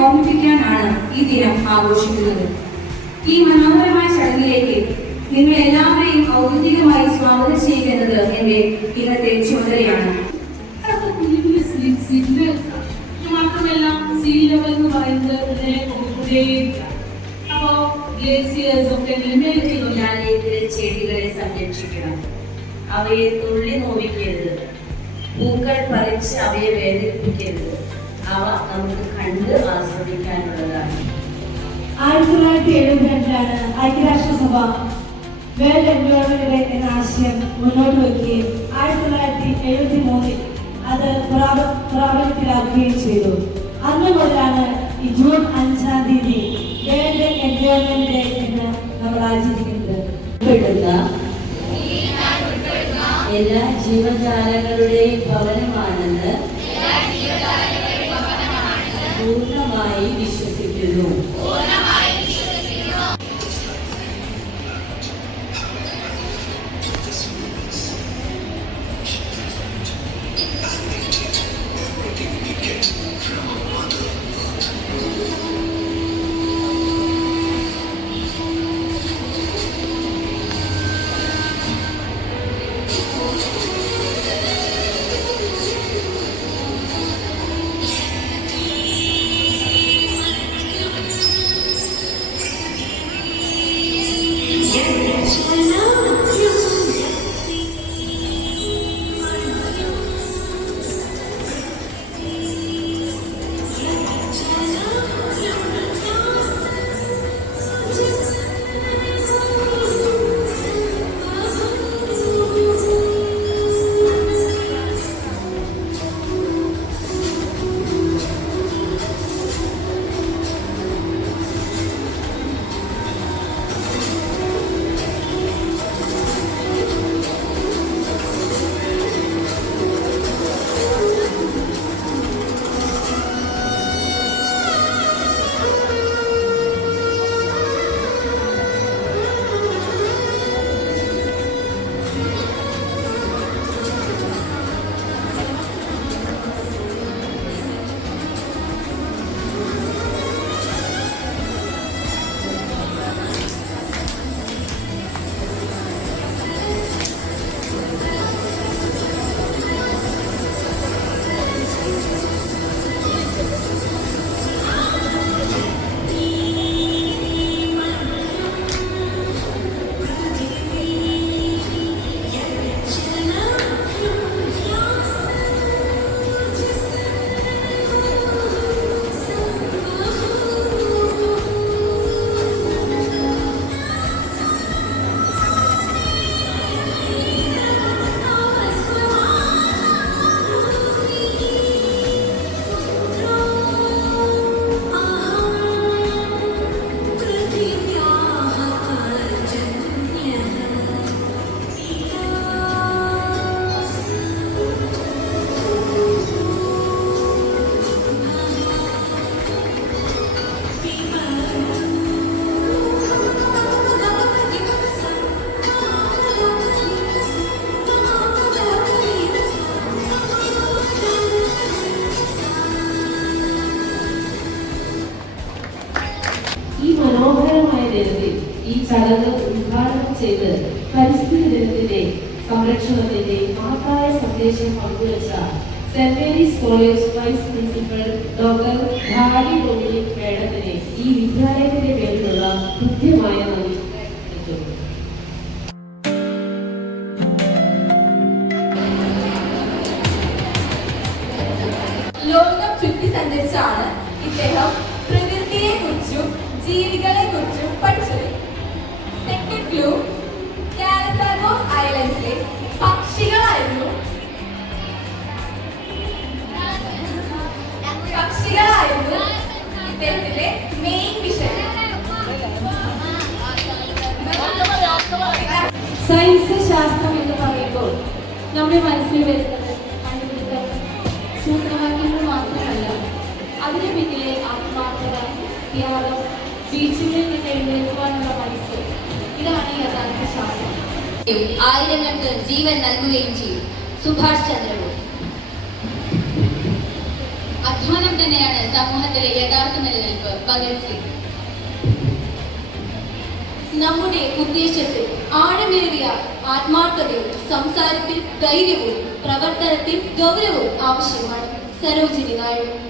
ഓർമ്മിപ്പിക്കാനാണ് ഈ ദിനം ആഘോഷിക്കുന്നത്. ഈ മനോഹരമായ ചടങ്ങിലേക്ക് നിങ്ങൾ എല്ലാവരെയും ഔദ്യോഗികമായി സ്വാഗതം ചെയ്യുന്നത് എന്റെ ഇന്നത്തെ ചുമതലയാണ്. മാത്രമല്ല സീ ലെവൽ എന്ന് പറയുന്നത് ചെടികളെ സംരക്ഷിക്കണം, അവയെ തുള്ളി നോവിക്കരുത്, പൂക്കൾ പറിച്ച് അവയെ വേദനിപ്പിക്കരുത്. അവ നമുക്ക് കണ്ട് ആസ്വദിക്കാനുള്ളതാണ്. 1972 ഐക്യരാഷ്ട്രസഭ വേൾഡ് എൻവയോൺമെന്റ് എന്ന ആശയം മുന്നോട്ട് വയ്ക്കുകയും 1973 അത് പ്രാബല്യത്തിലാക്കുകയും ചെയ്തു. അന്ന് മുതലാണ് ഈ ജൂൺ 5-ാം തീയതി വേൾഡ് എൻവയോൺമെന്റ് ഡേ എന്ന് നമ്മൾ ആചരിക്കുന്നത്. എല്ലാ ജീവജാലങ്ങളുടെയും ഭവനമാണെന്ന് പൂർണ്ണമായി വിശ്വസിക്കുന്നു. ഈ ചടങ്ങ് ഉദ്ഘാടനം ചെയ്ത് പരിസ്ഥിതി ദിനത്തിന്റെ സംരക്ഷണത്തിന്റെ മഹത്തായ സന്ദേശം പങ്കുവച്ച saint Mary's college vice principal doctor ധാരി ഡൊമിനിക് മേഡത്തിനെ ഈ വിദ്യാലയത്തിന്റെ പേരിലുള്ള കൃത്യമായ നന്ദി. ലോകം ചുറ്റി സഞ്ചരിച്ചാണ് ഇദ്ദേഹം പ്രകൃതിയെ കുറിച്ചും ജീവികളെ കുറിച്ചും പഠിച്ചത്. സെക്കൻഡ് ക്ലൂ, ഗാലപ്പഗോസ് ഐലൻഡ്സിലെ പക്ഷികളായിരുന്നു ഇദ്ദേഹത്തിന്റെ മെയിൻ വിഷയം. സയൻസ് ശാസ്ത്രം എന്ന് പറയുമ്പോൾ നമ്മുടെ മനസ്സിൽ വരുന്നത് കണ്ടുപിടുത്തം, സൂത്രവാക്യങ്ങൾ മാത്രമല്ല, അതിന് പിന്നിലെ ആത്മാർത്ഥത, ത്യാഗം, ബീച്ചുകളിൽ നിന്ന് എഴുന്നേൽക്കുവാനുള്ള മനസ്സ്, ഇതാണ് യഥാർത്ഥ ശാസ്ത്രം. ആയിരങ്ങൾക്ക് ജീവൻ നൽകുകയും ചെയ്യും സുഭാഷ് ചന്ദ്രബോസ്. അധ്വാനം തന്നെയാണ് സമൂഹത്തിലെ യഥാർത്ഥ നിലനിൽപ്പ്. ഭഗത് സിംഗ്. നമ്മുടെ ഉദ്ദേശത്തിൽ ആഴമേറിയ ആത്മാർത്ഥതയും സംസാരത്തിൽ ധൈര്യവും പ്രവർത്തനത്തിൽ ഗൗരവവും ആവശ്യമാണ്. സരോജിനി നായിഡു.